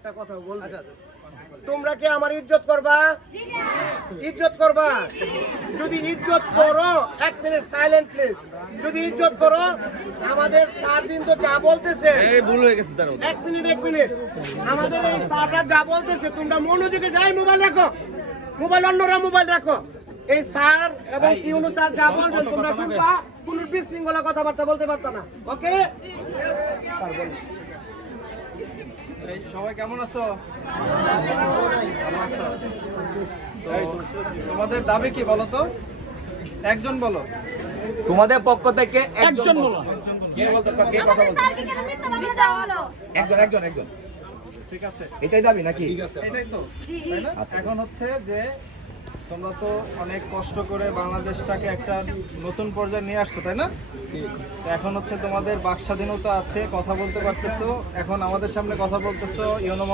একটা কথা বলবো, তোমরা কি আমার ইজ্জত করবা? ইজ্জত করবা? যদি ইজ্জত করো, এক মিনিট সাইলেন্ট প্লিজ। যদি ইজ্জত করো, আমাদের স্যার কিন্তু যা বলতেছে, ভুল হয়ে গেছে তার। এক মিনিট আমাদের এই স্যাররা যা বলতেছে তোমরা মনোযোগে যাই মোবাইল রাখো, মোবাইল অন্যরা মোবাইল রাখো। এই স্যার এবং ইউনু স্যার যা বলবেন তোমরা শুনবা, কোন বিশৃঙ্খলা কথাবার্তা বলতে পারতো না। ওকে স্যার বলুন। সবাই কেমন আছো? ভালো আছো? তো তোমাদের দাবি কি বলো তো? একজন বলো। তোমাদের পক্ষ থেকে একজন বলো। কে বলতে কে কথা বলতে? একজন। ঠিক আছে, এটাই দাবি নাকি? এটাই তো, তাই না? এখন হচ্ছে যে তোমরা তো অনেক কষ্ট করে বাংলাদেশটাকে একটা নতুন পর্যায়ে নিয়ে আসছো, তাই না? তো এখন হচ্ছে তোমাদের বাক স্বাধীনতা আছে, কথা বলতে পারতেছো, এখন আমাদের সামনে কথা বলতেছো। ইউনো